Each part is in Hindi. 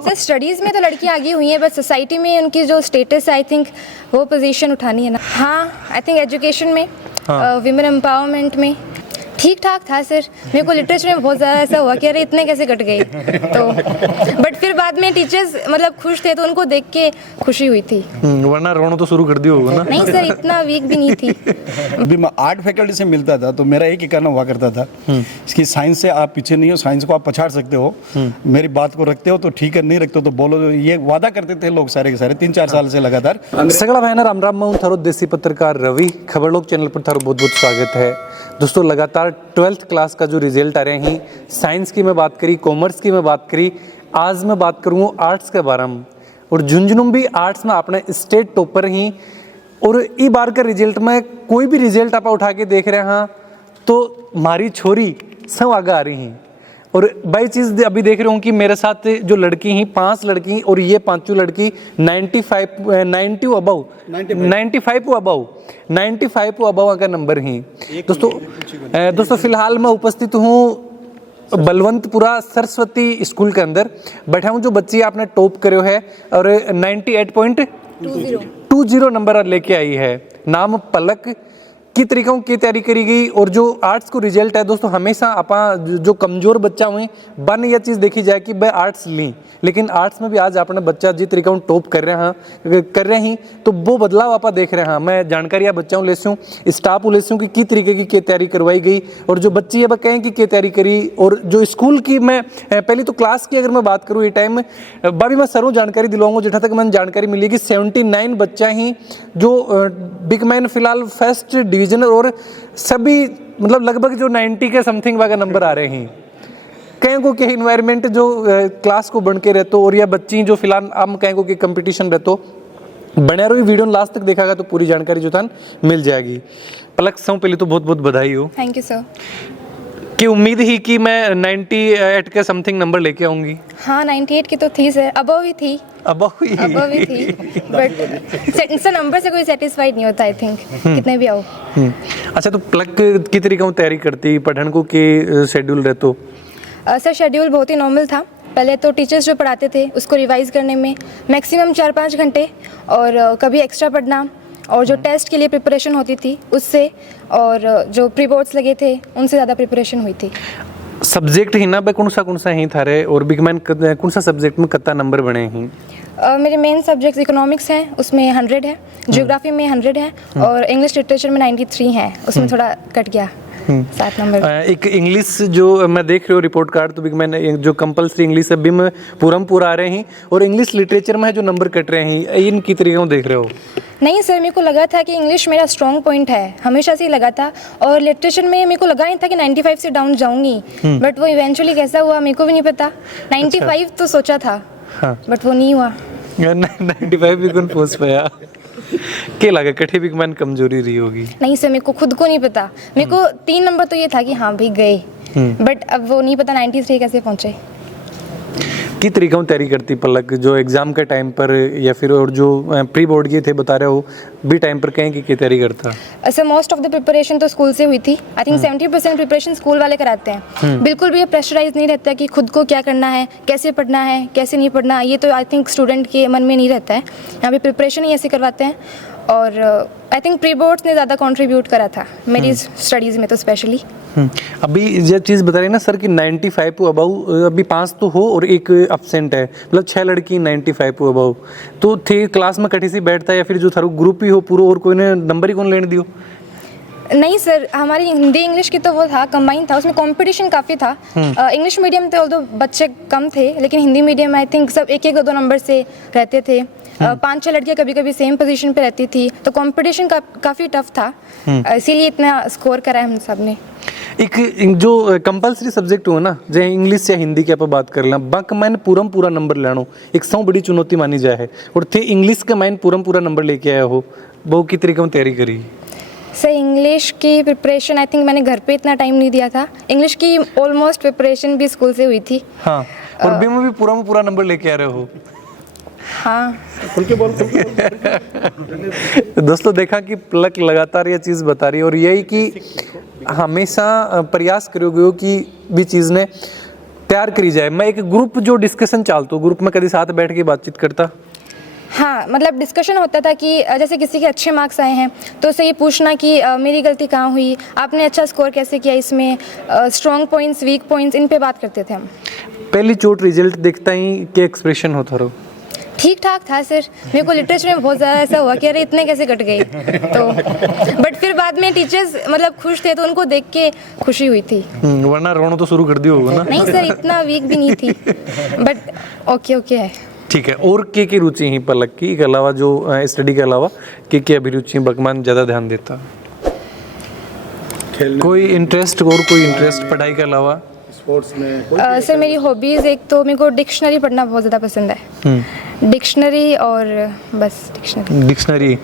सर स्टडीज़ में तो लड़की आगे हुई हैं, बट सोसाइटी में उनकी जो स्टेटस है आई थिंक वो पोजीशन उठानी है ना। हाँ आई थिंक एजुकेशन में, विमेन एम्पावरमेंट में ठीक ठाक था सर। मेरे को लिटरेचर में बहुत ज़्यादा ऐसा हुआ कि अरे इतने कैसे कट गए, तो बट फिर बाद में टीचर्स मतलब खुश थे तो उनको देख के खुशी हुई थी। वरना रोना तो शुरू कर दिया होगा ना। नहीं सर इतना वीक भी नहीं थी। अभी मैं आर्ट फैकल्टी से मिलता था तो मेरा एक ही कहना हुआ करता था कि साइंस से आप पीछे नहीं हो, साइंस को आप पछाड़ सकते हो, मेरी बात को रखते हो तो ठीक है, नहीं रखते हो तो बोलो। ये वादा करते थे लोग सारे के सारे 3-4 साल से लगातार। सगळा भाईना राम राम, मैं थारो देसी पत्रकार रवि। खबर लोग चैनल पर थारो बहुत बहुत स्वागत है दोस्तों। लगातार 12th क्लास का जो रिजल्ट आ रहे हैं, साइंस की मैं बात करी, कॉमर्स की मैं बात करी, आज मैं बात करूँगा आर्ट्स के बारे में। और झुंझुनू भी आर्ट्स में अपने स्टेट टॉपर ही। और ई बार का रिजल्ट में कोई भी रिजल्ट आप उठा के देख रहे हैं तो हमारी छोरी सब आगे आ रही हैं। और बाई चीज़ अभी देख रहा हूँ कि मेरे साथ जो लड़की हैं 5 लड़की, और ये पांचों लड़की 95 अबव का नंबर हैं दोस्तों। फिलहाल मैं उपस्थित हूँ बलवंतपुरा सरस्वती स्कूल के अंदर। बैठा हूँ जो बच्ची आपने टॉप करो है और 98.20 नंबर लेके आई है। नाम पलक। की तरीकों की तैयारी करी गई। और जो आर्ट्स को रिजल्ट है दोस्तों, हमेशा आपा जो कमजोर बच्चा हुए बन यह चीज़ देखी जाए कि भाई आर्ट्स ली, लेकिन आर्ट्स में भी आज अपने बच्चा जिस तरीका टॉप कर रहे हैं तो वो बदलाव आप देख रहे हैं। मैं जानकारी बच्चों ले हूँ, स्टाफ ले हूँ कि तरीके की तैयारी करवाई गई और जो बच्ची अब कहें कि तैयारी करी। और जो स्कूल की मैं पहली तो क्लास की अगर मैं बात करूँ ये टाइम भाभी मैं सरों जानकारी दिलवाऊंगा। जितना तक मैंने जानकारी मिली कि 79 बच्चा ही जो बिग मैन फिलहाल फर्स्ट डिवीजन और सभी मतलब लगभग जो 90 के समथिंग वाला नंबर आ रहे हैं। कहीं को कि इन्वायरमेंट जो क्लास को बन के रहते और या बच्ची जो फिलहाल हम कहीं को कि कंपटीशन रहते बने रहो। वीडियो लास्ट तक देखागा तो पूरी जानकारी जो था मिल जाएगी। पलक सौ पहले तो बहुत बहुत बधाई हो। Thank you sir. कि उम्मीद ही कि मैं 98 के समथिंग नंबर लेके आऊंगी। हाँ 98 की तो थी सर, अबव ही थी। अबव ही थी बट सर नंबर से कोई सेटिस्फाइड नहीं होता आई थिंक कितने भी आओ। अच्छा तो पलक की तरीका तैयारी करती पढ़न को के शेड्यूल रहतो? सर शेड्यूल बहुत ही नॉर्मल था। पहले तो टीचर्स जो पढ़ाते थे उसको रिवाइज़ करने में मैक्सिमम 4-5 घंटे, और कभी एक्स्ट्रा पढ़ना, और जो टेस्ट के लिए प्रिपरेशन होती थी उससे, और जो प्री बोर्ड्स लगे थे उनसे ज़्यादा प्रिपरेशन हुई थी। सब्जेक्ट ही ना कौन सा ही थारे और बिग मैन कौन सा सब्जेक्ट में कितना नंबर बने हैं? मेरे मेन सब्जेक्ट्स इकोनॉमिक्स हैं, उसमें 100 है, ज्योग्राफी में 100 है, और इंग्लिश लिटरेचर में 93 है, उसमें थोड़ा कट गया 7 नंबर। एक इंग्लिश जो मैं देख रही हूँ रिपोर्ट कार्ड तो बिग मैन जो कंपलसरी इंग्लिश है बिम पूरा आ रहे हैं, और इंग्लिश लिटरेचर में है जो नंबर कट रहे हैं, इनकी तरीके देख रहे हो? नहीं सर, मेरे को लगा था कि इंग्लिश मेरा स्ट्रॉन्ग पॉइंट है, हमेशा से ही लगा था, और लिटरेचर में मेरे को लगा नहीं था कि 95 से डाउन जाऊंगी, बट वो इवेंचुअली कैसा हुआ मेरे को भी नहीं पता। 95 तो सोचा था, बट वो नहीं हुआ। 95 भी कौन पहुंच पाया? क्या लगा कठे बिग मैन कमजोरी रही होगी? नहीं सर, मेरे को खुद को नहीं पता। मेरे को 3 नंबर तो ये था कि हाँ भाई गए, बट अब वो नहीं पता 93 कैसे पहुंचे। की तरीका तैयारी करती पलक जो एग्जाम के टाइम पर, या फिर और जो प्री बोर्ड की थे बता रहे हो भी टाइम पर कहीं की तैयारी करता? Sir most of the preparation तो स्कूल से हुई थी। आई थिंक 70% प्रिपरेशन स्कूल वाले कराते हैं। बिल्कुल भी ये प्रेशराइज नहीं रहता कि खुद को क्या करना है, कैसे पढ़ना है, कैसे नहीं पढ़ना, ये तो आई थिंक स्टूडेंट के मन में नहीं रहता है। यहाँ पे प्रिपरेशन ही ऐसे करवाते हैं, और आई थिंक प्री बोर्ड्स ने ज़्यादा कंट्रीब्यूट करा था मेरी स्टडीज़ में तो स्पेशली। अभी ये चीज़ बता रही ना सर कि 95 अबाउ अभी 5 तो हो और एक एब्सेंट है, मतलब 6 लड़की 95 अबाउ तो थे क्लास में कटी सी बैठता है, या फिर जो थारू ग्रुप ही हो पूरा और कोई ने नंबर ही कौन लेने दियो? नहीं सर, हमारी हिंदी इंग्लिश की तो वो था कंबाइन था, उसमें कंपटीशन काफ़ी था। इंग्लिश मीडियम थे ऑल्दो बच्चे कम थे, लेकिन हिंदी मीडियम आई थिंक सब 1-1-2 नंबर से रहते थे। 5-6 लड़कियां कभी कभी सेम पोजीशन पे रहती थी, तो कंपटीशन काफ़ी टफ था, इसीलिए इतना स्कोर करा है हम सब ने। एक जो कंपलसरी सब्जेक्ट हो ना, जो इंग्लिश या हिंदी की आप बात कर लें, बक मैंने पूरा नंबर लेना एक सौ बड़ी चुनौती मानी जाए है, और थे इंग्लिश का मैंने पूरा नंबर लेके आया हो, वो की तरीके में तैयारी करी? सर इंग्लिश की प्रिपरेशन आई थिंक मैंने घर पे इतना टाइम नहीं दिया था। इंग्लिश की ऑलमोस्ट प्रिपरेशन भी स्कूल से हुई थी। हाँ, और बी में भी पूरा नंबर लेके आ रहे हो? हाँ। दोस्तों देखा कि पलक लगातार ये चीज़ बता रही है, और यही कि हमेशा प्रयास करोगे कि भी चीज़ ने तैयार करी जाए। मैं एक ग्रुप जो डिस्कशन चालतो ग्रुप में कभी साथ बैठ के बातचीत करता। हाँ, मतलब डिस्कशन होता था कि जैसे किसी के अच्छे मार्क्स आए हैं तो उससे ये पूछना कि मेरी गलती कहाँ हुई, आपने अच्छा स्कोर कैसे किया, इसमें स्ट्रॉन्ग पॉइंट्स, वीक पॉइंट्स, इन पे बात करते थे हम। पहली चोट रिजल्ट देखता ही क्या एक्सप्रेशन होता रहो? ठीक ठाक था सर, मेरे को लिटरेचर में बहुत ज़्यादा ऐसा हुआ कि अरे इतने कैसे कट गए, तो बट फिर बाद में टीचर्स मतलब खुश थे तो उनको देख के खुशी हुई थी। वरना रोना तो शुरू कर दिया होगा ना? नहीं सर, इतना वीक भी नहीं थी, बट ओके है। ठीक है। और के रुचि ही पलक की के अलावा, जो स्टडी के अलावा के अभिरुचि बकमान ज़्यादा ध्यान देता? कोई इंटरेस्ट और कोई इंटरेस्ट पढ़ाई के अलावा? स्पोर्ट्स में सर मेरी हॉबीज़, एक तो मेरे को डिक्शनरी पढ़ना बहुत ज़्यादा पसंद है, डिक्शनरी और बस डिक्शनरी।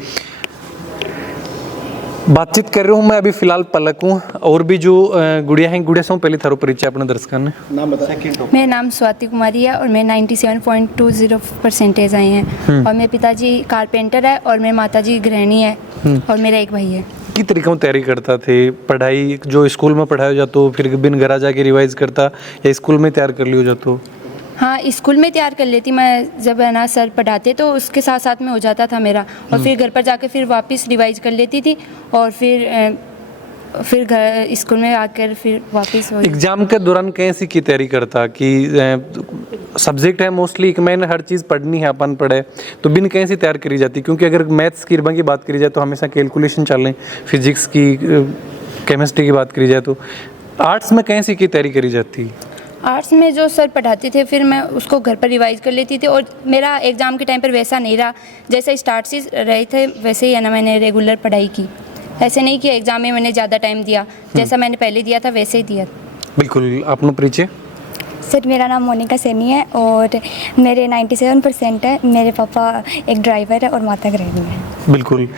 बातचीत कर रहा हूँ मैं अभी फिलहाल पलक हूँ, और भी जो गुड़िया हैं, गुड़िया से पहले थारो परिचय अपने दर्शकों ने नाम बता। मेरा नाम स्वाति कुमारी है और मेरे 97.20% आए हैं, और मेरे पिताजी कारपेंटर है और मेरे माताजी गृहिणी है, और मेरा एक भाई है। की तरीक़ों तैयारी करता थे पढ़ाई जो स्कूल में पढ़ाया जातो, फिर बिन घर जाके रिवाइज करता, या स्कूल में तैयार कर लियो जातो? हाँ, स्कूल में तैयार कर लेती मैं, जब है ना सर पढ़ाते तो उसके साथ साथ में हो जाता था मेरा, और फिर घर पर जाके फिर वापस रिवाइज कर लेती थी, और फिर घर स्कूल में आकर फिर वापस हो। एग्जाम के दौरान कैसी की तैयारी करता कि सब्जेक्ट है मोस्टली एक मैंने हर चीज़ पढ़नी है, अपन पढ़े तो बिन कैसी तैयार करी जाती? क्योंकि अगर मैथ्स की की बात करी जाए तो हमेशा कैलकुलेशन चल रहे, फिजिक्स की, केमिस्ट्री की बात करी जाए तो आर्ट्स में कैसी की तैयारी करी जाती? आर्ट्स में जो सर पढ़ाते थे फिर मैं उसको घर पर रिवाइज कर लेती थी, और मेरा एग्ज़ाम के टाइम पर वैसा नहीं रहा, जैसे स्टार्ट से रहे थे वैसे ही है ना, मैंने रेगुलर पढ़ाई की, ऐसे नहीं कि एग्ज़ाम में मैंने ज़्यादा टाइम दिया, जैसा मैंने पहले दिया था वैसे ही दिया। बिल्कुल। आपने परिचय? सर मेरा नाम मोनिका सैनी है और मेरे 97% है। मेरे पापा एक ड्राइवर है और माता गृहिणी है। बिल्कुल।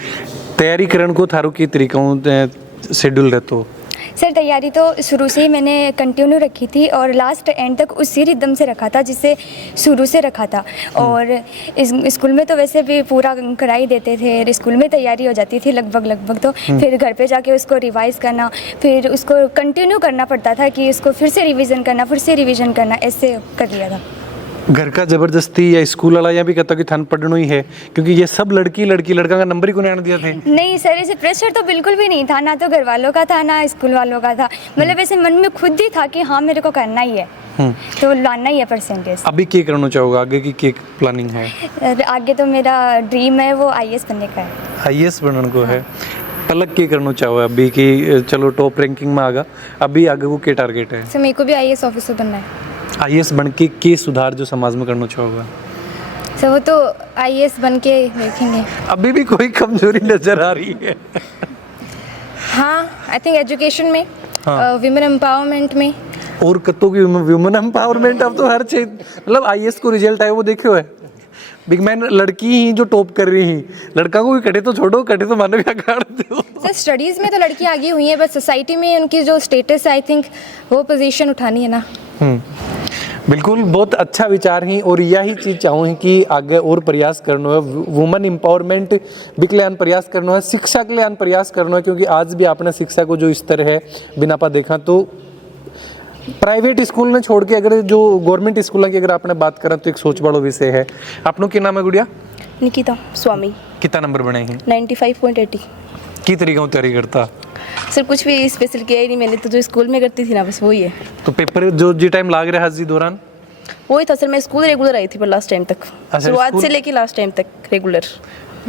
तैयारी करने को थारू की तरीकों शेड्यूल रहते? सर तैयारी तो शुरू से ही मैंने कंटिन्यू रखी थी और लास्ट एंड तक उसी रिदम से रखा था जिससे शुरू से रखा था, और इस स्कूल में तो वैसे भी पूरा करा ही देते थे, स्कूल में तैयारी हो जाती थी लगभग तो फिर घर पे जाके उसको रिवाइज़ करना, फिर उसको कंटिन्यू करना पड़ता था कि उसको फिर से रिवीजन करना, ऐसे कर लिया था। घर का जबरदस्ती या स्कूल वाला या भी कहता कि थान पढ़ना ही है, क्योंकि ये सब लड़का का नंबर ही को नहीं दिया थे? नहीं सर, ऐसे प्रेशर तो बिल्कुल भी नहीं था, ना तो घर वालों का था ना स्कूल वालों का था, मतलब ऐसे मन में खुद ही था कि हाँ मेरे को करना ही है, तो लाना ही है परसेंटेज। अभी क्या करना चाहोगे? आगे की क्या प्लानिंग है? आगे तो मेरा ड्रीम है वो IAS बनने का है। IAS बनने को है। पलक क्या करना चाहो अभी कि चलो टॉप रैंकिंग में आगा, अभी आगे को क्या टारगेट है? सर मेरे को भी IAS ऑफिसर बनना है। IAS बन के सुधार जो समाज में करना चाहोगा? सर वो तो IAS बन के देखेंगे। अभी भी कोई कमजोरी नजर आ रही है? हाँ, आई थिंक एजुकेशन में, विमेन एम्पावरमेंट में। और कत्तों की वुमेन एम्पावरमेंट, अब तो हर चीज, मतलब IAS को रिजल्ट आया वो देखो है, बिग मैन लड़की ही जो टॉप कर रही है, लड़का को भी कटे तो छोड़ो, कटे तो मानो क्या काट दो। सर स्टडीज़ में तो लड़की आगे हुई है, बस सोसाइटी में उनकी जो स्टेटस है, आई थिंक वो पोजीशन उठानी है ना। बिल्कुल, बहुत अच्छा विचार ही, और यही चीज़ चाहूँ कि आगे और प्रयास करना है, वुमेन एम्पावरमेंट भी के लिए प्रयास करना है, शिक्षा के लिए प्रयास करना है, क्योंकि आज भी आपने शिक्षा को जो स्तर है बिना पा देखा तो प्राइवेट स्कूल ने छोड़ के अगर जो गवर्नमेंट स्कूलों की अगर आपने बात करें तो एक सोच बड़ो विषय है। आपनो क्या नाम है गुड़िया? निकिता स्वामी। कितना नंबर बने हैं? 95.80। की तरीका तैयारी करता? सर कुछ भी स्पेशल किया ही नहीं मैंने, तो जो स्कूल में करती थी ना बस वही है। तो पेपर जो जी टाइम लाग रहा है हाजी दौरान वही था सर, मैं स्कूल रेगुलर आई थी पर लास्ट टाइम तक, शुरुआत से लेके लास्ट टाइम तक रेगुलर।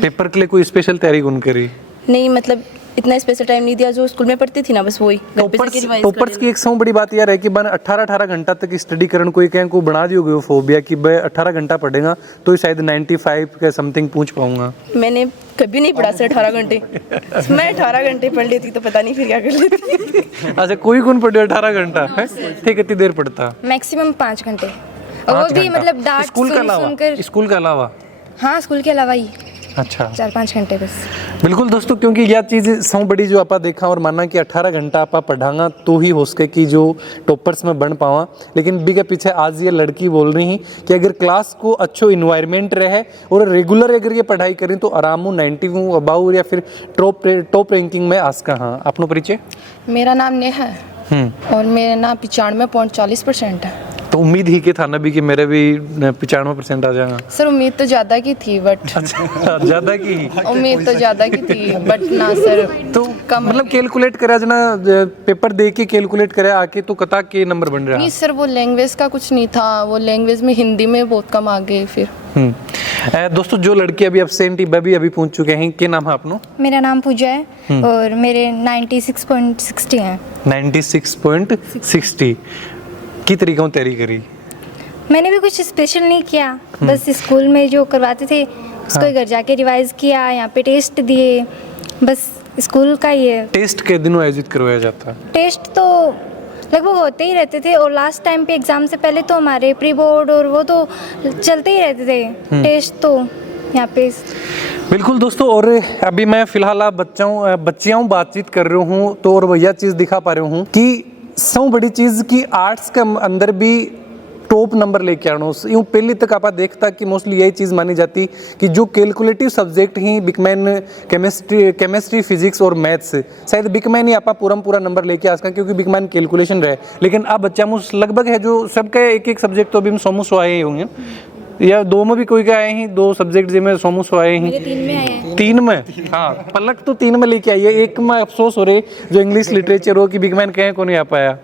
पेपर के लिए कोई स्पेशल तैयारी कौन करी? नहीं, मतलब इतना स्पेशल टाइम नहीं दिया, जो स्कूल में पढ़ती थी ना बस वही। टॉपर्स की एक सौ बड़ी बात यार है कि बन 18 घंटा तक स्टडी करने कोई कहीं को बना दियोगे वो फोबिया कि भाई 18 घंटा पढ़ेगा तो शायद 95 के समथिंग पूछ पाऊंगा। मैंने कभी नहीं पढ़ा सर 18 घंटे। मैं 18 घंटे पढ़ लेती तो पता नहीं फिर क्या कर लेती। अच्छा, कोई कौन पढ़े 18 घंटा है? ठीक, कितनी देर पढ़ता? मैक्सिमम 5 घंटे, और वो भी मतलब डांट सुनकर। स्कूल के अलावा? हाँ, स्कूल के अलावा ही। अच्छा, 4-5 घंटे बस। बिल्कुल दोस्तों, क्योंकि यह चीज़ सौ बड़ी जो आपा देखा और माना कि 18 घंटा आपा पढ़ांगा तो ही हो सके कि जो टॉपर्स में बन पावा, लेकिन बी के पीछे आज ये लड़की बोल रही कि अगर क्लास को अच्छो इन्वायरमेंट रहे और रेगुलर अगर ये पढ़ाई करें तो आराम 90 अबाउ या फिर टॉप रैंकिंग में आसका। हाँ, अपनो परिचय? मेरा नाम नेहा है और मेरा नाम 95.40% है। तो तो उम्मीद ही कि था ना भी कि मेरे भी 95% आ जाएगा। सर उम्मीद तो ज़्यादा की थी बट अच्छा ज़्यादा की ही। उम्मीद तो ज़्यादा की थी बट ना सर तो कम मतलब कैलकुलेट करा जना पेपर दे के कैलकुलेट करे आके तो कता के नंबर बन रहा। नहीं सर वो लैंग्वेज का कुछ नहीं था, वो लैंग्वेज में हिंदी में बहुत कम आ गए फिर। दोस्तों जो लड़के अभी एब्सेंट अभी पहुंच चुके हैं, क्या नाम है आपनो? मेरा नाम पूजा है और मेरे 96.60 हैं। 96.60 की तरीकों तैयारी करी? मैंने भी कुछ स्पेशल नहीं किया, बस स्कूल में जो करवाते थे उसको घर जाके रिवाइज किया, यहाँ पे टेस्ट दिए, बस स्कूल का ही है। टेस्ट के दिनों आयोजित करवाया जाता है? टेस्ट तो लगभग होते ही रहते थे और लास्ट टाइम पे एग्ज़ाम से पहले तो हमारे प्री बोर्ड और वो तो चलते ही रहते थे। टेस्ट तो यहाँ पे बिल्कुल दोस्तों। और अभी मैं फिलहाल आप बच्चियों बातचीत कर रहा हूँ तो और वह चीज़ दिखा पा रहा हूँ कि सब बड़ी चीज़ की आर्ट्स के अंदर भी टॉप नंबर लेके आना। यूँ पहले तक आप देखता कि मोस्टली यही चीज़ मानी जाती कि जो कैलकुलेटिव सब्जेक्ट ही बिकमैन केमिस्ट्री फिजिक्स और मैथ्स, शायद बिकमैन ही आप पूरा नंबर लेके आ सकें क्योंकि बिकमैन कैलकुलेशन रहे। लेकिन अब बच्चा मुझ लगभग है जो सबके एक सब्जेक्ट तो अभी हम सोमू आए ही होंगे या दो में भी कोई के आए हैं, 2 सब्जेक्ट जिसमें सोमू आए हैं। 3 में आए हैं। 3 में? हाँ पलक तो 3 में लेके आई है। एक में अफसोस हो रहे जो इंग्लिश लिटरेचर हो कि बिगमैन कहें को नहीं आ पाया।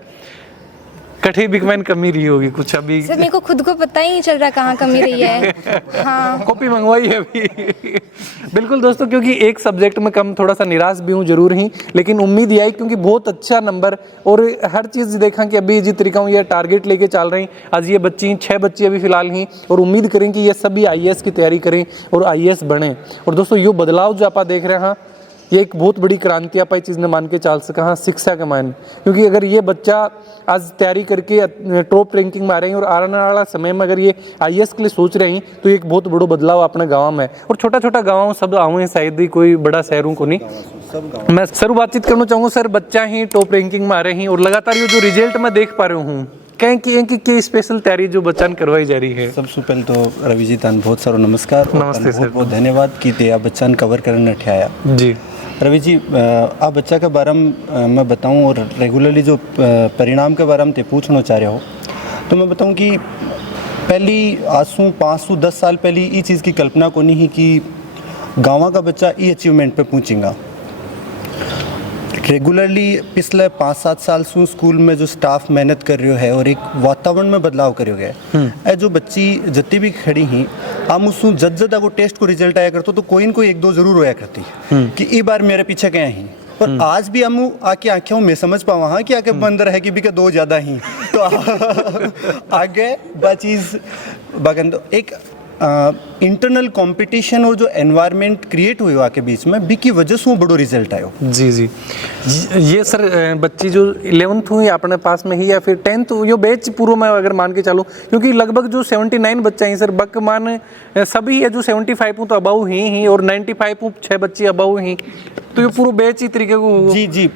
कठे बिगमैन कमी रही होगी कुछ अभी? सर मेरे को खुद को पता ही नहीं चल रहा कहाँ कमी रही है। हाँ कॉपी मंगवाई है अभी। बिल्कुल दोस्तों, क्योंकि एक सब्जेक्ट में कम थोड़ा सा निराश भी हूँ जरूर ही, लेकिन उम्मीद यही क्योंकि बहुत अच्छा नंबर और हर चीज़ देखा कि अभी जिस तरीका हूँ ये टारगेट लेके चल रही। आज ये बच्ची 6 बच्ची अभी फिलहाल ही और उम्मीद करें कि ये सभी IAS की तैयारी करें और IAS बने। और दोस्तों यो बदलाव जो आप देख रहे हैं ये एक बहुत बड़ी क्रांति आप चीज़ ने मान के चल सका। हाँ शिक्षा के मान, क्योंकि अगर ये बच्चा आज तैयारी करके टॉप रैंकिंग में आ रहे हैं और आने वाला समय में अगर ये IAS के लिए सोच रहे हैं तो एक बहुत बड़ा बदलाव अपने गाँव में और छोटा गाँव सब आऊँ हैं, शायद ही कोई बड़ा शहरों को नहीं। मैं सर बातचीत करना चाहूँगा। सर बच्चा ही टॉप रैंकिंग में आ रहे हैं और लगातार ये जो रिजल्ट मैं देख पा रहा हूँ कहें कि स्पेशल तैयारी जो बच्चा करवाई जा रही है। सबसे पहले तो रवि जी तान बहुत सारा नमस्कार। नमस्ते सर। बहुत धन्यवाद कि ते आप बच्चा कवर करने ठहराया जी। रवि जी आप बच्चा के बारे में मैं बताऊं और रेगुलरली जो परिणाम के बारे में ते पूछना चाह रहे हो तो मैं बताऊं कि पहली आज 5-10 साल पहले ये चीज़ की कल्पना को नहीं कि गाँव का बच्चा ये अचीवमेंट पे पहुँचेगा। रेगुलरली पिछले 5-7 साल से स्कूल में जो स्टाफ मेहनत कर रहे है और एक वातावरण में बदलाव कर रहे है। जो बच्ची जितनी भी खड़ी ही हम उसको जद अगर टेस्ट को रिजल्ट आया करते तो कोई न कोई 1-2 जरूर होया करती कि ये बार मेरे पीछे क्या ही। और आज भी हम आके आंखें मैं समझ पावा हाँ कि आके बंद रहे कि भी के 2 ज़्यादा ही तो आगे बाचीज बागन तो एक इंटरनल कंपटीशन और जो एनवायरनमेंट क्रिएट हुई आके बीच में भी की वजह से वो बड़ो रिजल्ट आयो। जी ये सर बच्ची जो 11th हुई अपने पास में ही या फिर 10th यो बैच पूरा मैं अगर मान के चलूँ क्योंकि लगभग जो 79 बच्चा ही सर बक मान सभी है जो 75 हूँ तो अबाउ ही और 95 हूँ 6 बच्चे अबाउ ही तो ये पूरा बैच ही तरीके को। जी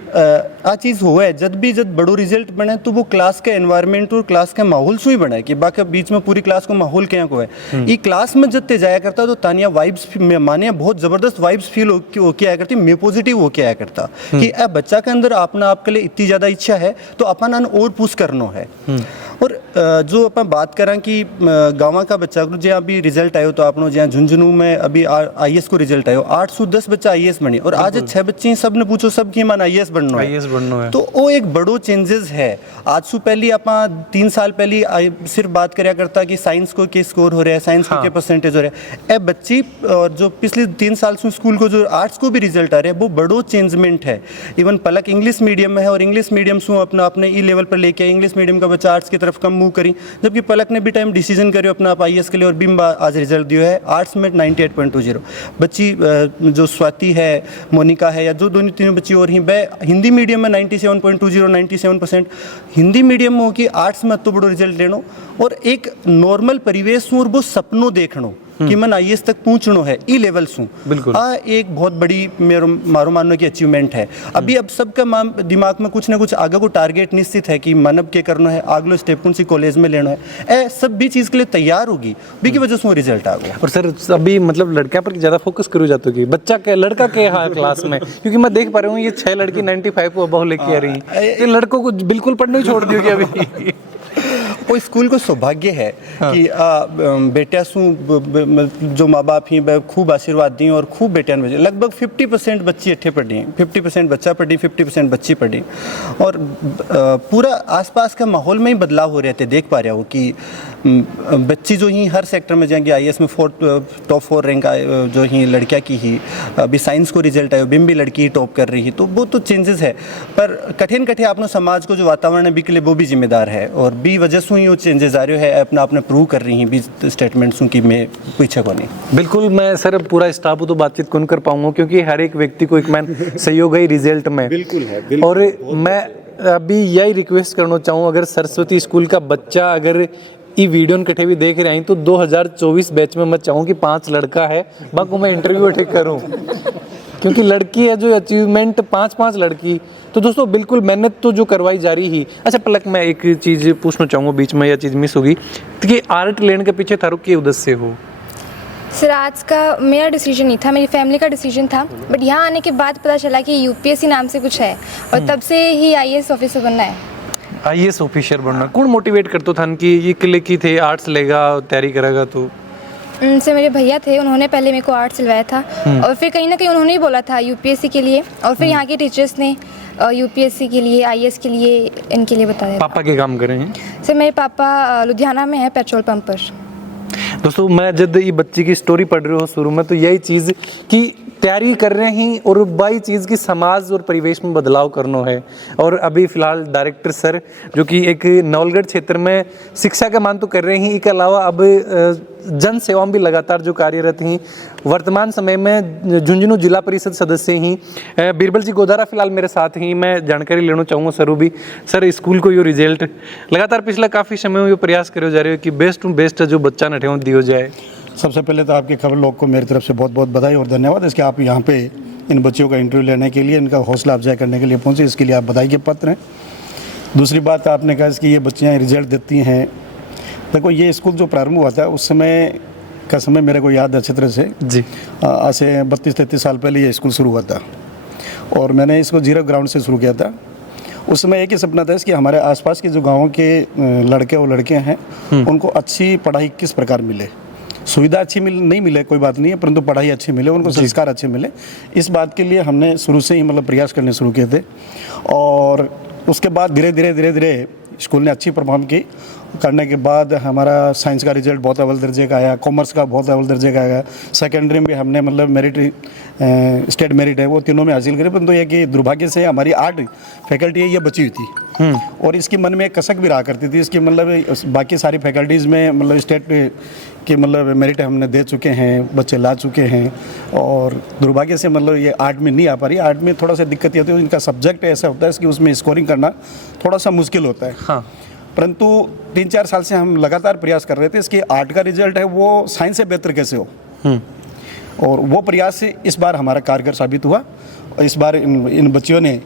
आ चीज़ हुआ है जब बड़ो रिजल्ट बने तो वो क्लास के एनवायरनमेंट और क्लास के माहौल से ही बना है कि बाकी बीच में पूरी क्लास को माहौल क्या को है। ये क्लास में जब जाया करता तो तानिया वाइब्स मानिया बहुत ज़बरदस्त वाइब्स फील हो के आया करती, मैं पॉजिटिव हो के आया करता कि बच्चा के अंदर अपना आपके लिए इतनी ज़्यादा इच्छा है तो अपन और पुश करना है। और जो अपन बात करें कि गाँव का बच्चा को जहाँ अभी रिजल्ट आयो तो आपनो जहाँ झुंझुनू में अभी IAS को रिजल्ट आयो 810 बच्चा IAS बनी और आज 6 बच्चे सब ने पूछो सब की मान IAS बनना है तो वो एक बड़ो चेंजेस है। आज से पहले आप 3 साल पहले सिर्फ बात कराया करता कि साइंस को के स्कोर हो रहा है, साइंस को के परसेंटेज हो रहा है। ए बच्ची और जो पिछले 3 साल से स्कूल को जो आर्ट्स को भी रिजल्ट आ रहे हैं वो बड़ो चेंजमेंट है। इवन पलक इंग्लिश मीडियम में है और इंग्लिश मीडियम से अपने ई लेवल पर लेके इंग्लिश मीडियम का बच्चा आर्ट्स की तरफ कम मूव करी, जबकि पलक ने भी टाइम डिसीजन करो अपना आप IAS के लिए और बिम्बा आज रिजल्ट दिया है आर्ट्स में 98.20। बच्ची जो स्वाति है, मोनिका है या जो दोनों तीनों बच्ची और ही हिंदी मीडियम में 97.20 97% हिंदी मीडियम में हो कि आर्ट्स में तो बड़ो रिजल्ट लेनो और एक नॉर्मल परिवेश और वो सपनों देखनो कि मन IAS तक पहुंचनो है ई लेवल सू बिल्कुल एक बहुत बड़ी मारो मानने की अचीवमेंट है। अभी अब सबका दिमाग में कुछ ना कुछ आगे को टारगेट निश्चित है कि मानव के करना है, आगलो स्टेप कौन सी कॉलेज में लेना है, सब भी चीज़ के लिए तैयार होगी भी की वजह से रिजल्ट आ गया। और सर अभी मतलब लड़कियां पर ज़्यादा फोकस करो जाते कि बच्चा के लड़का के हाँ क्लास में, क्योंकि मैं देख पा रहा हूँ ये 6 लड़की 95 को अबाव लेके आ रही है, लड़कों को बिल्कुल पढ़ना ही छोड़ दियो कि अभी कोई स्कूल को सौभाग्य है कि बेटिया जो माँ बाप ही खूब आशीर्वाद दी और खूब बेटियां भेजे। लगभग 50% बच्ची अट्ठे पढ़ी, 50% बच्चा पढ़ी, 50% बच्ची पढ़ी, और पूरा आसपास का माहौल में ही बदलाव हो रहे थे। देख पा रहे हो कि बच्ची जो ही हर सेक्टर में जाएंगी, IAS में टॉप 4 रैंक जो ही लड़कियां की ही, अभी साइंस को रिजल्ट आयो, बिम्बी लड़की ही टॉप कर रही है। तो वो तो चेंजेस है, पर कठिन अपने समाज को जो वातावरण है बी के लिए वो भी जिम्मेदार है, और बी वजह से ही वो चेंजेस आ रहे है, अपना आपने प्रूव कर रही हैं बी स्टेटमेंट्स की मैं पीछे को नहीं। बिल्कुल, मैं सर पूरा स्टाफ तो बातचीत कौन कर पाऊंगा, क्योंकि हर एक व्यक्ति को एक मैन सहयोग है रिजल्ट में। बिल्कुल है, बिल्कुल। और मैं अभी यही रिक्वेस्ट करना चाहूँ, अगर सरस्वती स्कूल का बच्चा अगर ये वीडियो कटे भी देख रहे हैं तो 2024 बैच में मैं चाहूँ कि 5 लड़का है बाकी मैं इंटरव्यू अटेक करूँ, क्योंकि लड़की है जो अचीवमेंट 5 लड़की। तो दोस्तों बिल्कुल मेहनत तो जो करवाई जा रही ही। अच्छा पलक, मैं एक चीज़ पूछना चाहूँगा, बीच में यह चीज़ मिस होगी कि आर्ट लेने के पीछे थारू के उद्देश्य हो? सर आर्ट्स का मेरा डिसीजन नहीं था, मेरी फैमिली का डिसीजन था, बट यहाँ आने के बाद पता चला कि UPSC नाम से कुछ है, और तब से ही IAS ऑफिसर बनना है। IAS ऑफिसर बनना कौन मोटिवेट करता था कि ये किले की थे आर्ट्स लेगा तैयारी करेगा? तो उनसे मेरे भैया थे, उन्होंने पहले मेरे को आर्ट्स सिलवाया था, और फिर कहीं ना कहीं उन्होंने ही बोला था UPSC के लिए, और फिर यहाँ के टीचर्स ने UPSC के लिए, IAS के लिए, इनके लिए बताया। पापा के काम करे हैं? सर मेरे पापा लुधियाना में है पेट्रोल पंप पर। दोस्तों मैं जब ये बच्ची की स्टोरी पढ़ रही हूँ शुरू में, तो यही चीज़ कि तैयारी कर रहे हैं और बाई चीज़ की समाज और परिवेश में बदलाव करना है। और अभी फिलहाल डायरेक्टर सर जो कि एक नवलगढ़ क्षेत्र में शिक्षा का मान तो कर रहे हैं, इसके अलावा अब जन सेवा में भी लगातार जो कार्यरत हैं। वर्तमान समय में झुंझुनू जिला परिषद सदस्य ही बीरबल जी गोदारा फिलहाल मेरे साथ ही। मैं जानकारी लेना चाहूँगा सर भी, सर स्कूल को यो रिजल्ट लगातार पिछला काफ़ी समय में ये प्रयास करे जा रहे हो कि बेस्ट टू बेस्ट जो बच्चा नठे दियो जाए। सबसे पहले तो आपके खबर लोग को मेरी तरफ से बहुत बहुत बधाई और धन्यवाद इसके आप यहाँ पे इन बच्चियों का इंटरव्यू लेने के लिए, इनका हौसला अफजाई करने के लिए पहुँचे, इसके लिए आप बधाई के पात्र हैं। दूसरी बात आपने कहा कि ये बच्चियाँ रिजल्ट देती हैं। देखो ये स्कूल जो प्रारंभ हुआ था उस समय का समय मेरे को याद अच्छी तरह से जी, आज से 32-33 साल पहले ये स्कूल शुरू हुआ था, और मैंने इसको 0 ग्राउंड से शुरू किया था। उस समय एक ही सपना था कि हमारे आसपास के जो गाँवों के लड़के और लड़कियाँ हैं उनको अच्छी पढ़ाई किस प्रकार मिले, सुविधा अच्छी नहीं मिले कोई बात नहीं है, परंतु पढ़ाई अच्छी मिले, उनको संस्कार अच्छे मिले। इस बात के लिए हमने शुरू से ही मतलब प्रयास करने शुरू किए थे, और उसके बाद धीरे धीरे स्कूल ने अच्छी परफॉर्म की। करने के बाद हमारा साइंस का रिजल्ट बहुत अव्वल दर्जे का आया, कॉमर्स का बहुत अव्वल दर्जे का आया, सेकेंडरी में हमने मतलब मेरिट स्टेट मेरिट है वो तीनों में हासिल करी। परंतु ये कि दुर्भाग्य से हमारी आर्ट फैकल्टी है ये बची हुई थी, और इसके मन में एक कसक भी रहा करती थी इसकी, मतलब बाकी सारी फैकल्टीज़ में मतलब स्टेट के मतलब मेरिट हमने दे चुके हैं, बच्चे ला चुके हैं, और दुर्भाग्य से मतलब ये आर्ट में नहीं आ पा रही। आर्ट में थोड़ा सा दिक्कत ये होती है, इनका सब्जेक्ट ऐसा होता है कि उसमें स्कोरिंग करना थोड़ा सा मुश्किल होता है। हाँ, परंतु 3-4 साल से हम लगातार प्रयास कर रहे थे इसकी आर्ट का रिजल्ट है वो साइंस से बेहतर कैसे हो, और वो प्रयास इस बार हमारा कारगर साबित हुआ। और इस बार इन बच्चियों ने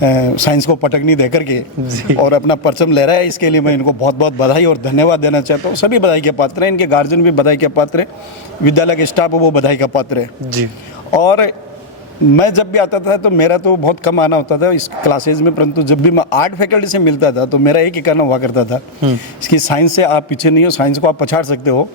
साइंस को पटकनी दे करके और अपना परचम ले रहा है, इसके लिए मैं इनको बहुत बहुत बधाई और धन्यवाद देना चाहता हूँ। सभी बधाई के पात्र हैं, इनके गार्जियन भी बधाई के पात्र हैं, विद्यालय के स्टाफ वो बधाई का पात्र है जी। और मैं जब भी आता था तो मेरा तो बहुत कम आना होता था इस क्लासेज में, परंतु जब भी मैं आर्ट फैकल्टी से मिलता था तो मेरा एक ही कहना हुआ करता था कि साइंस से आप पीछे नहीं हो, साइंस को आप पछाड़ सकते हो,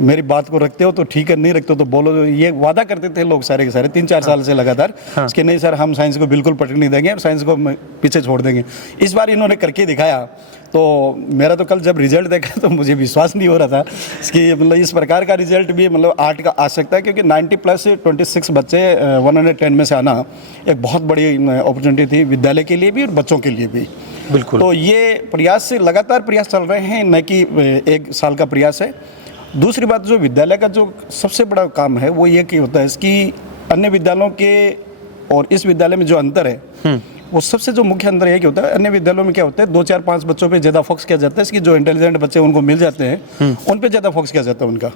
मेरी बात को रखते हो तो ठीक है, नहीं रखते हो तो बोलो। ये वादा करते थे लोग सारे के सारे 3-4 साल से लगातार कि नहीं सर हम साइंस को बिल्कुल पटक नहीं देंगे और साइंस को पीछे छोड़ देंगे। इस बार इन्होंने करके दिखाया, तो मेरा तो कल जब रिजल्ट देखा तो मुझे विश्वास नहीं हो रहा था कि मतलब इस प्रकार का रिजल्ट भी मतलब आर्ट का आ सकता है, क्योंकि 90+26 बच्चे 110 में से आना एक बहुत बड़ी अपॉर्चुनिटी थी विद्यालय के लिए भी और बच्चों के लिए भी। बिल्कुल, तो ये प्रयास से लगातार प्रयास चल रहे हैं, न कि 1 साल का प्रयास है। दूसरी बात, जो विद्यालय का जो सबसे बड़ा काम है वो ये कि होता है कि अन्य विद्यालयों के और इस विद्यालय में जो अंतर है वो सबसे जो मुख्य अंतर है कि होता है, अन्य विद्यालयों में क्या होता है 2-4-5 बच्चों पे ज़्यादा फोकस किया जाता है, इसकी जो इंटेलिजेंट बच्चे उनको मिल जाते हैं उन पे ज़्यादा फोकस किया जाता है उनका।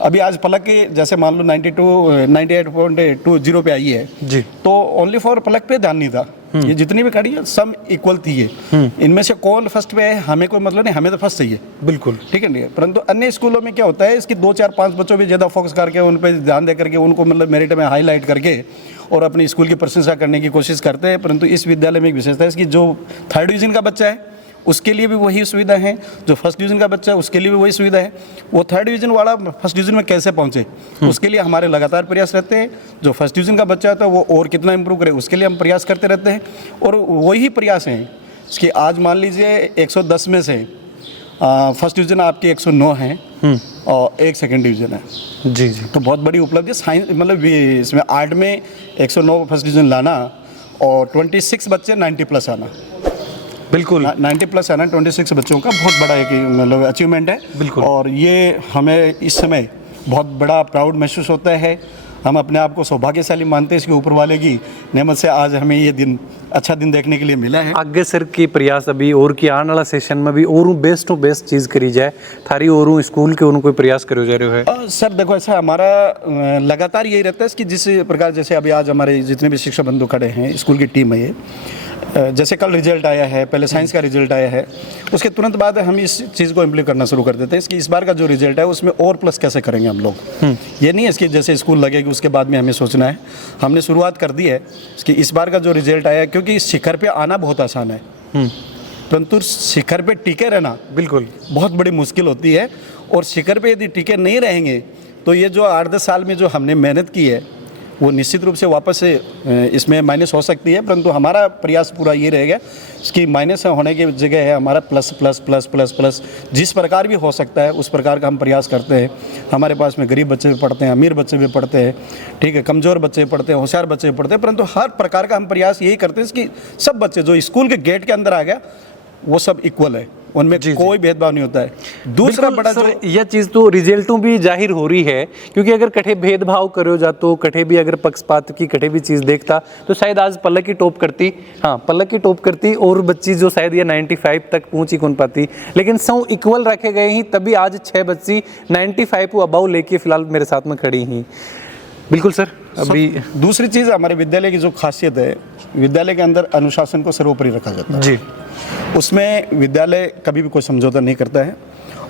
अभी आज पलक की जैसे मान लो 98.20 पे आई है जी, तो ओनली फॉर पलक पे ध्यान नहीं था, ये जितनी भी खड़ी है सब इक्वल थी ये। इनमें से कौन फर्स्ट पे है हमें कोई मतलब नहीं, हमें तो फर्स्ट चाहिए, बिल्कुल ठीक है नहीं। परंतु अन्य स्कूलों में क्या होता है इसकी 2-4-5 बच्चों पे ज़्यादा फोकस करके उन पर ध्यान दे करके उनको मतलब मेरिट में हाईलाइट करके और अपनी स्कूल की प्रशंसा करने की कोशिश करते हैं। परंतु इस विद्यालय में एक विशेषता है इसकी, जो 3rd डिवीजन का बच्चा है उसके लिए भी वही सुविधा है। जो फर्स्ट डिवीज़न का बच्चा है उसके लिए भी वही सुविधा है। वो थर्ड डिवीज़न वाला फर्स्ट डिवीज़न में कैसे पहुँचे उसके लिए हमारे लगातार प्रयास रहते हैं। जो फर्स्ट डिवीज़न का बच्चा होता है वो और कितना इम्प्रूव करे उसके लिए हम प्रयास करते रहते हैं। और वही प्रयास हैं कि आज मान लीजिए 110 में से फर्स्ट डिवीज़न आपकी 109 है और एक सेकंड डिवीज़न है। जी जी। तो बहुत बड़ी उपलब्धि साइंस मतलब इसमें आर्ट में 109 फर्स्ट डिवीज़न लाना और 26 बच्चे 90 प्लस आना। बिल्कुल 90 प्लस आना 26 बच्चों का बहुत बड़ा एक मतलब अचीवमेंट है। बिल्कुल। और ये हमें इस समय बहुत बड़ा प्राउड महसूस होता है। हम अपने आप को सौभाग्यशाली मानते हैं इसके ऊपर वाले की नेमत से आज हमें ये दिन अच्छा दिन देखने के लिए मिला है। आगे सर की प्रयास अभी और की आने वाला सेशन में भी और बेस्ट टू बेस्ट चीज़ करी जाए थारी और स्कूल के कोई प्रयास करो जा रहे हो सर देखो ऐसा हमारा लगातार यही रहता है कि जिस प्रकार जैसे अभी आज हमारे जितने भी शिक्षक बंधु खड़े हैं स्कूल की टीम है ये जैसे कल रिजल्ट आया है, पहले साइंस का रिजल्ट आया है, उसके तुरंत बाद हम इस चीज़ को इम्प्लीमेंट करना शुरू कर देते हैं इसकी इस बार का जो रिजल्ट है उसमें और प्लस कैसे करेंगे हम लोग। ये नहीं है इसकी जैसे स्कूल लगेगी उसके बाद में हमें सोचना है। हमने शुरुआत कर दी है इसकी इस बार का जो रिजल्ट आया है क्योंकि शिखर पे आना बहुत आसान है परंतु शिखर पे टिके रहना बिल्कुल बहुत बड़ी मुश्किल होती है। और शिखर पे यदि टिके नहीं रहेंगे तो ये जो 8-10 साल में जो हमने मेहनत की है वो निश्चित रूप से वापस से इसमें माइनस हो सकती है। परंतु हमारा प्रयास पूरा ये रहेगा इसकी माइनस होने की जगह है हमारा plus plus plus plus plus जिस प्रकार भी हो सकता है उस प्रकार का हम प्रयास करते हैं। हमारे पास में गरीब बच्चे भी पढ़ते हैं, अमीर बच्चे भी पढ़ते हैं, ठीक है, कमज़ोर बच्चे भी पढ़ते हैं, होशियार बच्चे भी पढ़ते हैं, परंतु हर प्रकार का हम प्रयास यही करते हैं कि सब बच्चे जो स्कूल के गेट के अंदर आ गया वो सब इक्वल है, उनमें कोई भेदभाव नहीं होता है। दूसरा बड़ा जो यह चीज़ तो रिजल्टों भी जाहिर हो रही है क्योंकि अगर कठे भेदभाव करो जा तो कठे भी अगर पक्षपात की कठे भी चीज़ देखता तो शायद आज पलक की टॉप करती, हाँ पलक की टॉप करती और बच्ची जो शायद ये 95 तक पहुंच ही कौन पाती। लेकिन सौ इक्वल रखे गए ही तभी आज 6 बच्ची 95 को अबाउ लेके फिलहाल मेरे साथ में खड़ी ही। बिल्कुल सर। अभी दूसरी चीज़ हमारे विद्यालय की जो खासियत है विद्यालय के अंदर अनुशासन को सर्वोपरि रखा जाता है जी। उसमें विद्यालय कभी भी कोई समझौता नहीं करता है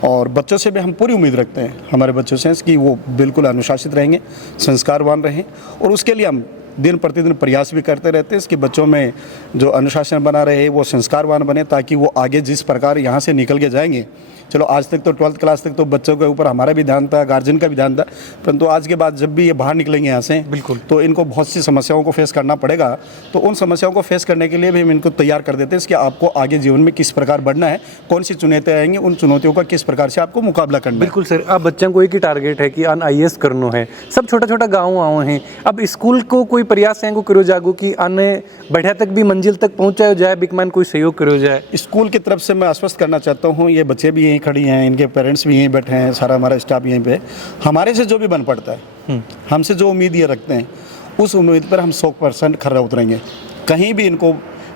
और बच्चों से भी हम पूरी उम्मीद रखते हैं हमारे बच्चों से कि वो बिल्कुल अनुशासित रहेंगे, संस्कारवान रहें और उसके लिए हम दिन प्रतिदिन प्रयास भी करते रहते हैं इसके बच्चों में जो अनुशासन बना रहे वो संस्कारवान बने ताकि वो आगे जिस प्रकार यहाँ से निकल के जाएंगे। चलो आज तक तो 12th क्लास तक तो बच्चों के ऊपर हमारा भी ध्यान था, गार्जियन का भी ध्यान था, परंतु आज के बाद जब भी ये बाहर निकलेंगे यहाँ से बिल्कुल तो इनको बहुत सी समस्याओं को फेस करना पड़ेगा। तो उन समस्याओं को फेस करने के लिए भी हम इनको तैयार कर देते हैं कि आपको आगे जीवन में किस प्रकार बढ़ना है, कौन सी चुनौतियाँ आएंगी, उन चुनौतियों का किस प्रकार से आपको मुकाबला करना है। बिल्कुल सर। अब बच्चों को एक ही टारगेट है कि अन IAS करना है, सब छोटा छोटा गाँव आओ हैं। अब स्कूल को कोई प्रयास है करो जागो कि अन्य बढ़िया तक भी मंजिल तक पहुँचाया जाए, बिकमान कोई सहयोग करो जाए। स्कूल की तरफ से मैं आश्वस्त करना चाहता हूँ, ये बच्चे भी यहीं खड़ी हैं, इनके पेरेंट्स भी यहीं बैठे हैं, सारा हमारा स्टाफ यहीं पे, हमारे से जो भी बन पड़ता है, हमसे जो उम्मीद ये रखते हैं उस उम्मीद पर हम 100% खरा उतरेंगे। कहीं भी इनको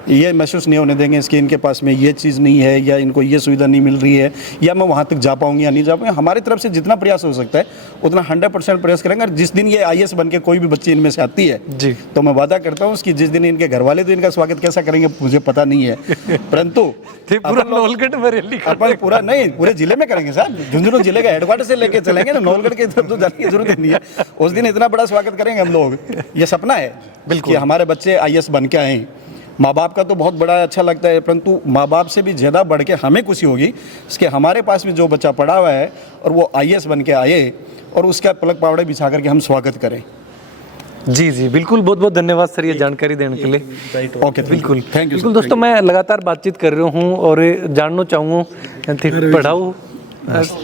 ये महसूस नहीं होने देंगे इसके इनके पास में ये चीज़ नहीं है या इनको ये सुविधा नहीं मिल रही है या मैं वहाँ तक जा पाऊँगी या नहीं जा पाऊँगी। हमारी तरफ से जितना प्रयास हो सकता है उतना 100% प्रयास करेंगे। और जिस दिन ये IAS बन के कोई भी बच्ची इनमें से आती है जी तो मैं वादा करता हूँ कि जिस दिन इनके घर वाले तो इनका स्वागत कैसा करेंगे मुझे पता नहीं है, परंतु अपन पूरा नहीं पूरे जिले में करेंगे सर। झुंझुनू जिले का हेडक्वार्टर से लेके चलेंगे ना, नवलगढ़ की तरफ तो जाने की जरूरत नहीं है। उस दिन इतना बड़ा स्वागत करेंगे हम लोग, ये सपना है बिल्कुल हमारे बच्चे IAS बन के आए। माँ बाप का तो बहुत बड़ा अच्छा लगता है, परंतु माँ बाप से भी ज़्यादा बढ़ के हमें खुशी होगी इसके हमारे पास में जो बच्चा पढ़ा हुआ है और वो IAS बन के आए और उसका पलक पावड़े बिछा करके हम स्वागत करें। जी जी बिल्कुल, बहुत बहुत धन्यवाद सर ये जानकारी देने के लिए। ओके बिल्कुल थैंक यू। बिल्कुल दोस्तों, मैं लगातार बातचीत कर रहा हूँ और जानना चाहूँगा पढ़ाओ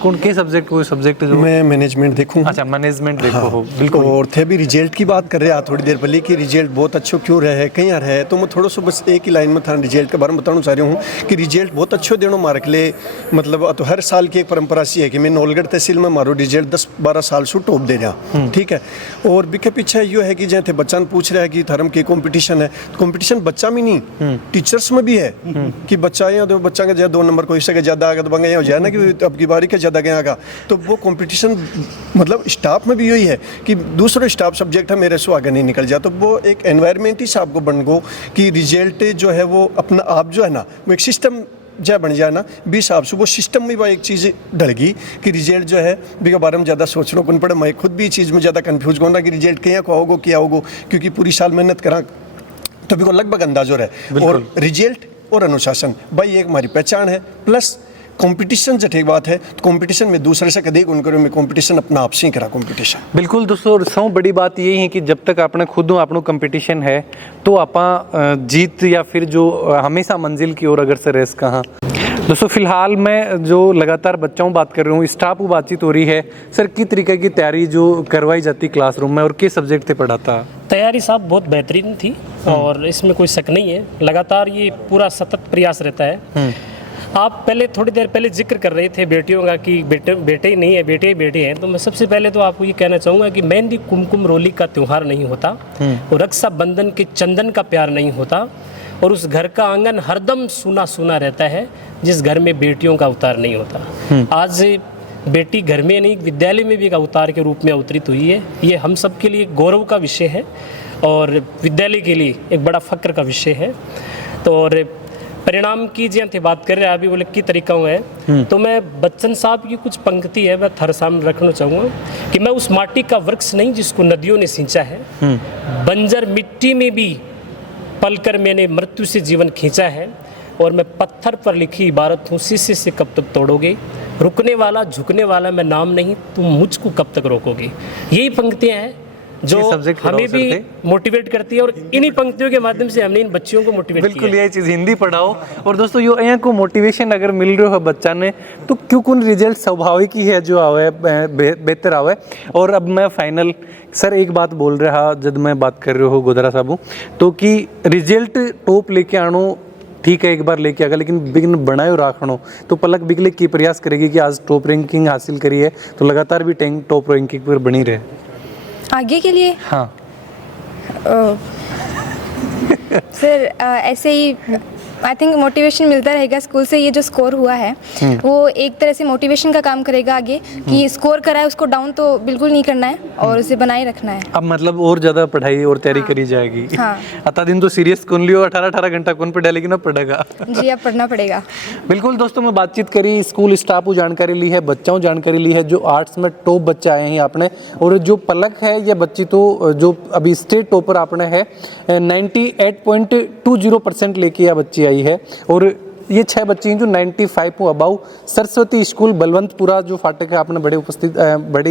कौन के सब्जेक्ट कोई सब्जेक्ट जो मैं मैनेजमेंट देखूँ। अच्छा मैनेजमेंट देखो हो बिल्कुल। और थे भी रिजल्ट की बात कर रहे हैं थोड़ी देर पहले कि रिजल्ट बहुत अच्छो क्यों रहे कहीं रहे, तो मैं थोड़ा सा बस एक ही लाइन में था रिजल्ट के बारे में बताना चाह रहा हूँ कि रिजल्ट बहुत अच्छो देना मारे के लिए मतलब तो हर साल की एक परंपरा सी है कि मैं नवलगढ़ तहसील में मारो रिजल्ट 10-12 साल से टॉप दे रहा, ठीक है। और बिके पीछे यो है कि जैसे बच्चा पूछ रहा है कि धर्म की कॉम्पिटिशन है, कंपटीशन बच्चा में नहीं टीचर्स में भी है कि बच्चा यहाँ तो बच्चा का 2 नंबर कोई से ज़्यादा आगे तो बंगा यहाँ हो जाए ना कि अब की बारी के ज़्यादा गया का, तो वो कंपटीशन मतलब स्टाफ में भी यही है कि दूसरे स्टाफ सब्जेक्ट है मेरे से आगे नहीं निकल जाए, तो वो एक एनवायरनमेंट ही आपको बन गो कि रिजल्ट जो है वो अपना आप जो है ना वो एक सिस्टम जय बन जाए ना 20 साल से वो सिस्टम में वह एक चीज़ ढल गई कि रिजल्ट जो है के बारे में ज़्यादा सोचना कौन पड़े। मैं खुद भी चीज़ में ज़्यादा कन्फ्यूज होना कि रिजल्ट क्या होगा क्या होगा, क्योंकि पूरी साल मेहनत करा तो भी को लगभग अंदाजो रहे। और रिजल्ट और अनुशासन भाई एक हमारी पहचान है। प्लस कंपटीशन जठे बात है तो कंपटीशन में दूसरे से कदे उन करो में कंपटीशन अपना आप से करा कंपटीशन बिल्कुल दोस्तों, और सौ बड़ी बात यही है कि जब तक आपने खुद आपनो कंपटीशन है तो आपा जीत या फिर जो हमेशा मंजिल की ओर अगर से रेस कहाँ। दोस्तों फिलहाल मैं जो लगातार बच्चों बात कर रहा हूँ, स्टाफ को बातचीत हो रही है। सर किस तरीके की तैयारी जो करवाई जाती क्लासरूम में और किस सब्जेक्ट से पढ़ाता? तैयारी साहब बहुत बेहतरीन थी और इसमें कोई शक नहीं है। लगातार ये पूरा सतत प्रयास रहता है। आप पहले थोड़ी देर पहले जिक्र कर रहे थे बेटियों का कि बेटे ही नहीं है, बेटे ही बेटे हैं। तो मैं सबसे पहले तो आपको ये कहना चाहूँगा कि मेहंदी कुमकुम रोली का त्यौहार नहीं होता और रक्षाबंधन के चंदन का प्यार नहीं होता और उस घर का आंगन हरदम सूना सूना रहता है जिस घर में बेटियों का अवतार नहीं होता। आज बेटी घर में नहीं विद्यालय में भी एक अवतार के रूप में अवतरित हुई है। ये हम सब के लिए गौरव का विषय है और विद्यालय के लिए एक बड़ा फक्र का विषय है। तो और परिणाम की जी हम बात कर रहे हैं अभी बोले की तरीका है तो मैं बच्चन साहब की कुछ पंक्ति है मैं थारे सामने रखना चाहूँगा कि मैं उस माटी का वृक्ष नहीं जिसको नदियों ने सींचा है, बंजर मिट्टी में भी पलकर मैंने मृत्यु से जीवन खींचा है और मैं पत्थर पर लिखी इबारत हूँ शीशे से कब तक तोड़ोगे, रुकने वाला झुकने वाला मैं नाम नहीं, तुम मुझको कब तक रोकोगे। यही पंक्तियाँ हैं जो हमें भी मोटिवेट करती है और इन्हीं पंक्तियों के माध्यम से हमने इन बच्चियों को मोटिवेट किया। बिल्कुल यही चीज़ हिंदी पढ़ाओ। और दोस्तों यो यहाँ को मोटिवेशन अगर मिल रहा है बच्चा ने तो क्यों कौन रिजल्ट स्वाभाविक ही है जो आवे बेहतर आवे। और अब मैं फाइनल सर एक बात बोल रहा जब मैं बात कर रहे हो गोदरा साहब तो कि रिजल्ट टॉप लेके आनो ठीक है एक बार लेके आएगा लेकिन बिगन बनाए राखनो तो पलक बिगले की प्रयास करेगी कि आज टॉप रैंकिंग हासिल करी है तो लगातार भी टॉप रैंकिंग पर बनी रहे आगे के लिए। हाँ सर ऐसे ही आई थिंक मोटिवेशन मिलता रहेगा स्कूल से। ये जो स्कोर हुआ है वो एक तरह से मोटिवेशन का काम करेगा आगे कि स्कोर करा है उसको डाउन तो बिल्कुल नहीं करना है और उसे बनाए रखना है। अब मतलब और ज़्यादा पढ़ाई और तैयारी करी जाएगी। हाँ। अता दिन तो सीरियस कौन लियो 18 घंटा कौन पढ़ा लेकिन अब पढ़ेगा। जी अब पढ़ना पड़ेगा। बिल्कुल दोस्तों मैं बातचीत करी स्कूल स्टाफ को जानकारी ली है, बच्चों जानकारी ली है जो आर्ट्स में टॉप बच्चे आए हैं आपने। और जो पलक है ये बच्ची तो जो अभी स्टेट टॉपर आपने है 98.20% लेके यह बच्ची आई है। और ये 6 बच्ची हैं जो 95 को अबाउ सरस्वती स्कूल बलवंतपुरा जो फाटक है आपने बड़े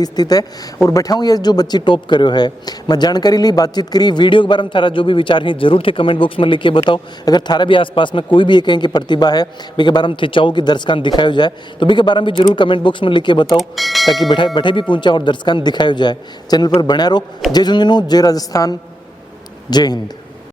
स्थित है और बैठा हूँ ये जो बच्ची टॉप करो है। मैं जानकारी ली बातचीत करी वीडियो के बारे में थारा जो भी विचार है जरूर थे कमेंट बॉक्स में लिख के बताओ। अगर थारा भी आसपास में कोई भी कहीं की प्रतिभा है बी के बारे में थे चाहो कि दर्शकान दिखाया जाए तो बी के बारे में भी जरूर कमेंट बॉक्स में लिख के बताओ ताकि बैठे भी पहुँचा और दर्शकान दिखाया जाए। चैनल पर बना रहो। जय झुंझुनू, जय राजस्थान, जय हिंद।